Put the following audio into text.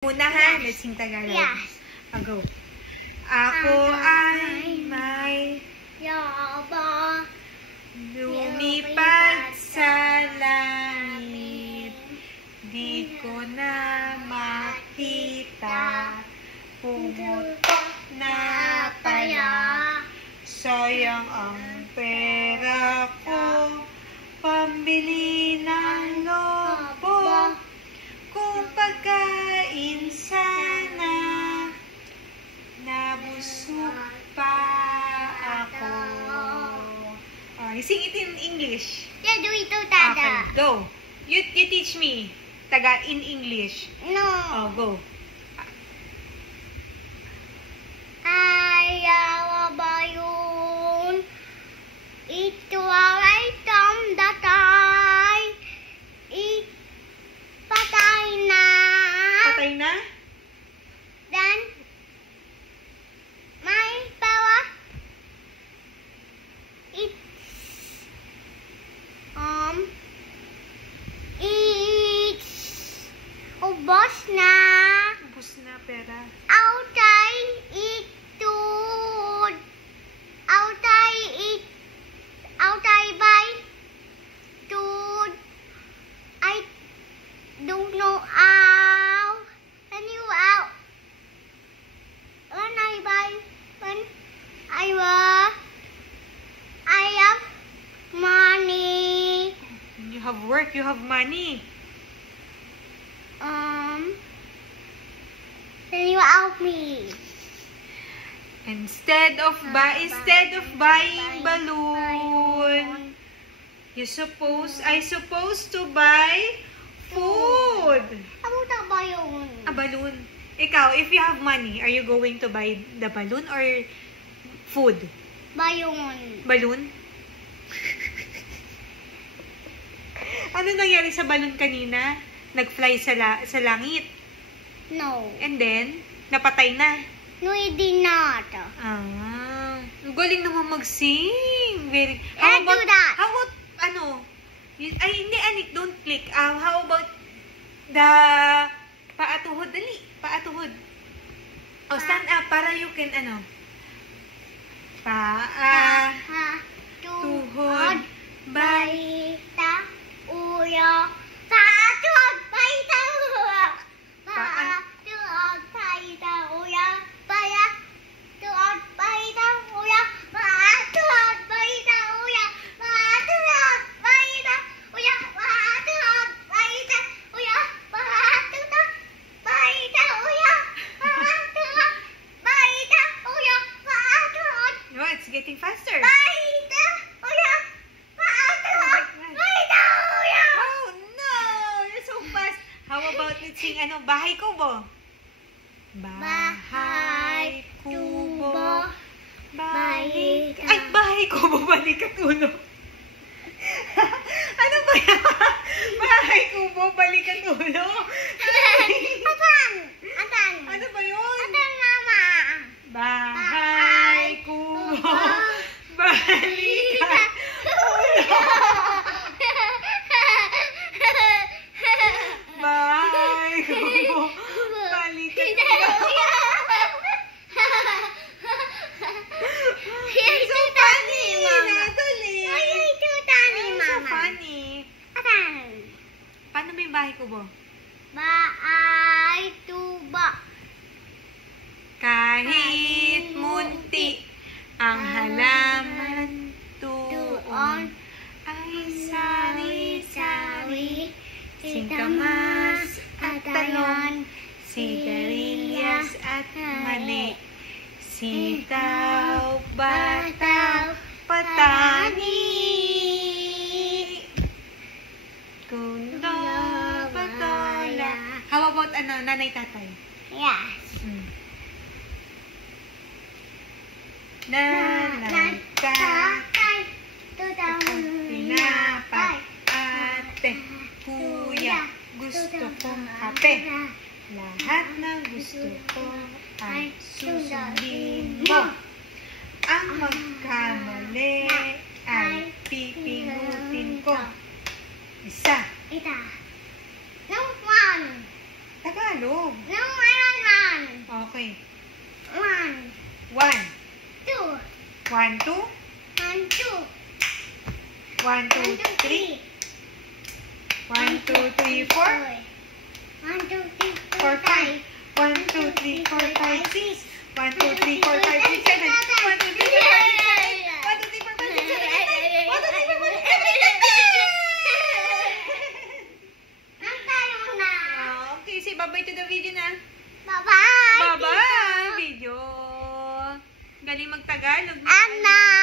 Muna ha, let's sing Tagalog. Yes. Go. Ako ay may yaba lumipad sa langit, di ko na makita, pumutok na pala, sayang ang pera ko, pambili ng lobo, kung pagkain sana, nabusog pa ako. Sing it in English. Yeah, do it, Dada. Okay, go. You teach me in English. No. Oh, go. Ayaw ba yun? Ito ay tamdatay. Patay na. Patay na? Then, may bawa. It's ubos na. Ubus na pera. Autay itud. Autay bay. Tud. I don't know how. Can you out? When I buy, when I have money. You have work, you have money. Can you help me? Instead of buying balloon, I supposed to buy food. Ano na ba yun? A balloon. Ikaw, if you have money, are you going to buy the balloon or food? Bayon. Balloon? Ano nangyari sa balloon kanina? Nag-fly sa langit. No. And then, napatay na. No, it did not. Galing naman mag-sing. How do that? How about, hindi, Anik, don't click. How about the paatuhod? Dali, paatuhod. Stand up para you can, tuhod, baita, uyo, paatuhod, baita, uyo, paatuhod, baita, uyo, paatuhod, baita, uyo, paatuhod, baita, uyo, paatuhod, baita, uyo, paatuhod, baita, uyo, paatuhod, baita, uyo, paatuhod, baita, uyo, paatuhod. No, it's getting faster. Baita, uyo, paatuhod, baita, uyo. Oh no! You're so fast. How about let's sing Bahay Kubo? Bahay Kubo, balik. Ay, Bahay Kubo, balik at uno. Ano ba yan? Bahay Kubo, balik at uno. Asan? Ano ba yun? Asan, Mama? Bahay Kubo, balik at uno. Bahay Kubo, balik at uno. You're so funny, Mama. Natalie. You're so funny, So Mama. funny. Asan? Paano ba yung Bahay Kubo? Baay tuba. Kahit munti ang halaman tuon ay sari-sari, singkamas at talong, sigarilyas at mani, sitaw, bataw, patani, kundo, patola. How about nanay tatay? Yes. Nanay, tatay, Tutang tinapay, ate, kuya, gusto kong kape. Lahat ng gusto ko ay susundin mo. Ang magkamali ay pipingutin ko. Isa. Ita. No one. Tagalog. No, one. Okay. 1, 1. 2, 1, 2. 1, 2, 1, 2, 3. 1, 2, 3, 4. 1, 2, 3, 4, 4, 5. 1, 2, 3, 4, 5, 6. 1, 2, 3, 4, 5, 6, 7. 1, 2, 3, 4, 5, 6, 7. 1, 2, 3, 4, 5, 6, 7. 1, 2, 3, 4, 5, 6, 7. 1, 2, 3, 4, 5, 6, 7. Nang tayo na. Okay, say bye-bye to the video na. Bye-bye. Bye-bye, video. Galing mag-Tagalog. Anna.